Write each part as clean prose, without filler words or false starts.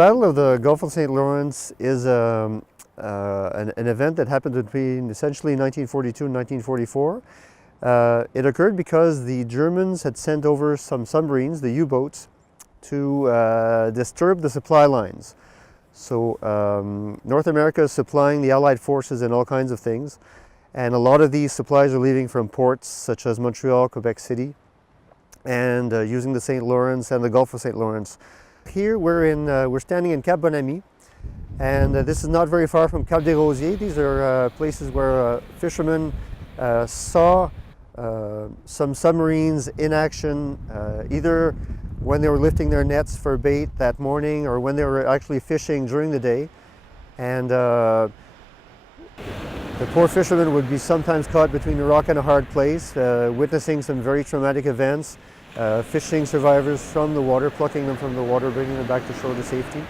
Battle of the Gulf of St. Lawrence is an event that happened between essentially 1942 and 1944. It occurred because the Germans had sent over some submarines, the U-boats, to disturb the supply lines. So North America is supplying the Allied forces in all kinds of things, and a lot of these supplies are leaving from ports such as Montreal, Quebec City, and using the St. Lawrence and the Gulf of St. Lawrence. Here we're standing in Cap Bon-Ami, and this is not very far from Cap des Rosiers. These are places where fishermen saw some submarines in action, either when they were lifting their nets for bait that morning or when they were actually fishing during the day. And the poor fishermen would be sometimes caught between a rock and a hard place, witnessing some very traumatic events, fishing survivors from the water, plucking them from the water, bringing them back to shore to safety.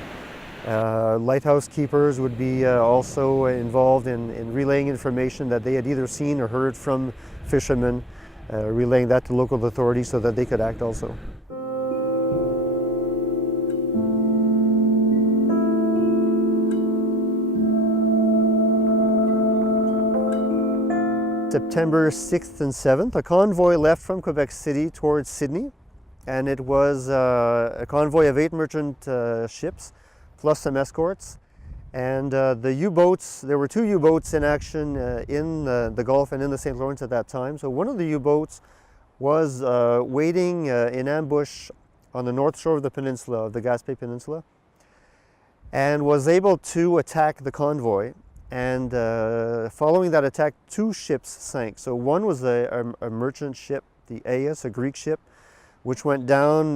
Lighthouse keepers would be also involved in relaying information that they had either seen or heard from fishermen, relaying that to local authorities so that they could act also. September 6th and 7th, a convoy left from Quebec City towards Sydney, and it was a convoy of 8 merchant ships plus some escorts. And the U-boats, there were 2 U-boats in action in the Gulf and in the St. Lawrence at that time. So one of the U-boats was waiting in ambush on the north shore of the peninsula, of the Gaspé Peninsula, and was able to attack the convoy. And following that attack, 2 ships sank. So one was a merchant ship, the Aeus, a Greek ship, which went down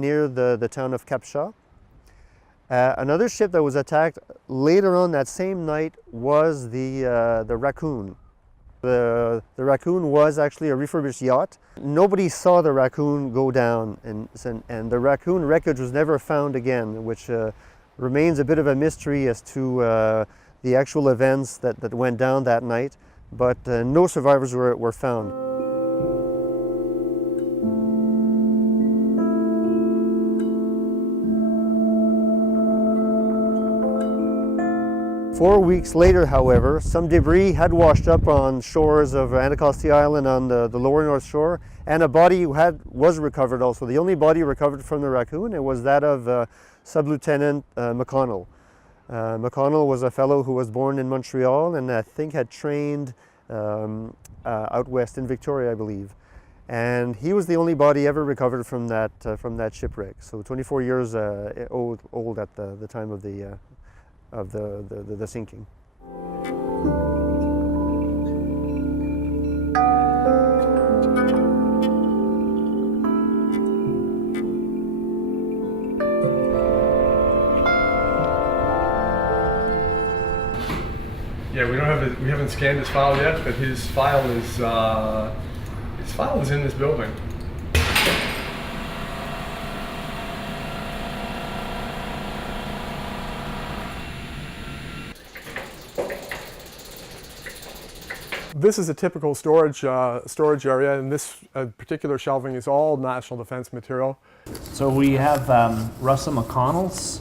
near the town of Capshaw. Another ship that was attacked later on that same night was the Raccoon. The Raccoon was actually a refurbished yacht. Nobody saw the Raccoon go down, and the Raccoon wreckage was never found again, which remains a bit of a mystery as to the actual events that went down that night, but no survivors were found. Four weeks later, however, some debris had washed up on shores of Anticosti Island on the lower north shore, and a body was recovered also. The only body recovered from the Raccoon, it was that of Sub-Lieutenant McConnell. McConnell was a fellow who was born in Montreal and I think had trained out west in Victoria, I believe. And he was the only body ever recovered from that shipwreck. So 24 years old at the time of the sinking. Yeah, we haven't scanned his file yet, but his file is in this building. This is a typical storage area, and this particular shelving is all national defense material. So we have Russell McConnell's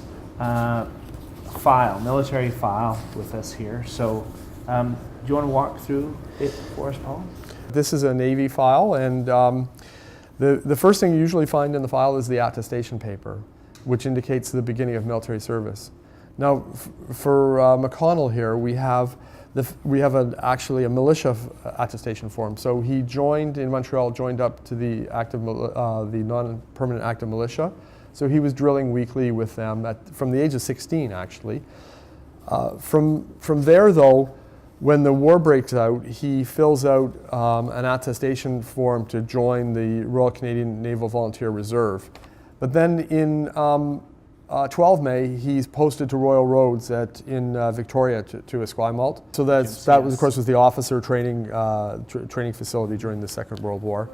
military file with us here. So do you want to walk through it for us, Paul? This is a Navy file, and the first thing you usually find in the file is the attestation paper, which indicates the beginning of military service. Now, for McConnell here, we have actually a militia attestation form. So he joined in Montreal, joined up to the non-permanent active militia. So he was drilling weekly with them from the age of 16, actually. From there, though, when the war breaks out, he fills out an attestation form to join the Royal Canadian Naval Volunteer Reserve. But then in 12 May, he's posted to Royal Roads in Victoria to Esquimalt. So that was, of course, was the officer training facility during the Second World War.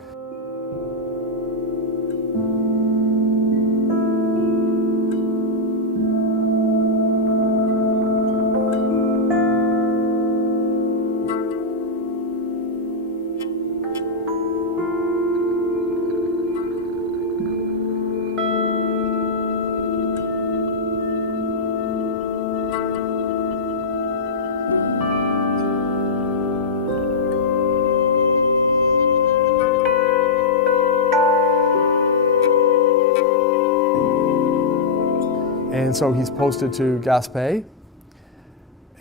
And so he's posted to Gaspé,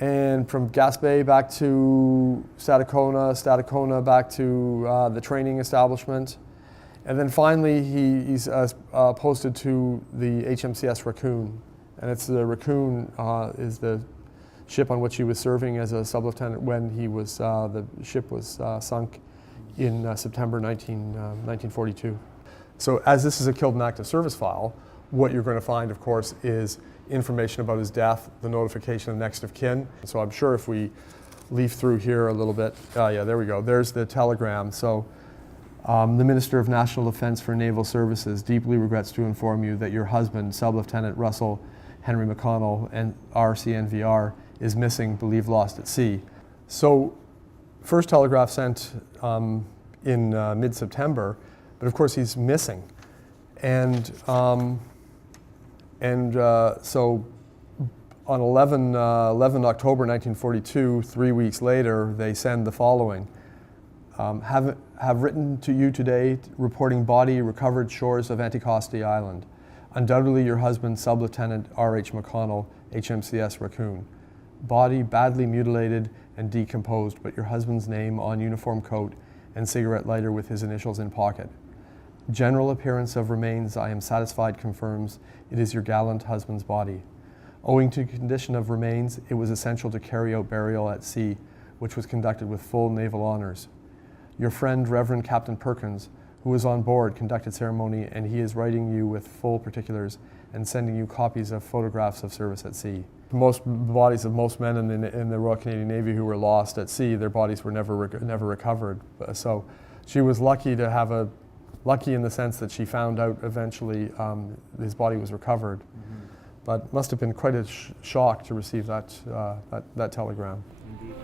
and from Gaspé back to Stadacona back to the training establishment. And then finally he's posted to the HMCS Raccoon. And it's the Raccoon is the ship on which he was serving as a sub-lieutenant when he was, the ship was sunk in September 1942. So as this is a killed in active service file, what you're going to find, of course, is information about his death, the notification of next of kin. So I'm sure if we leaf through here a little bit, yeah, there we go. There's the telegram. So the Minister of National Defense for Naval Services deeply regrets to inform you that your husband, Sub-Lieutenant Russell Henry McConnell, and RCNVR, is missing, believed lost at sea. So first telegraph sent in mid-September, but of course he's missing. And so on 11 October 1942, 3 weeks later, they send the following. Have written to you today reporting body recovered shores of Anticosti Island. Undoubtedly your husband, Sub-Lieutenant R.H. McConnell, HMCS Raccoon. Body badly mutilated and decomposed, but your husband's name on uniform coat and cigarette lighter with his initials in pocket. General appearance of remains, I am satisfied, confirms it is your gallant husband's body. Owing to condition of remains, it was essential to carry out burial at sea, which was conducted with full naval honors. Your friend, Reverend Captain Perkins, who was on board, conducted ceremony, and he is writing you with full particulars and sending you copies of photographs of service at sea. Most bodies of most men in the Royal Canadian Navy who were lost at sea, their bodies were never recovered. So she was lucky to have lucky in the sense that she found out eventually his body was recovered. Mm-hmm. But must have been quite a shock to receive that telegram. Indeed.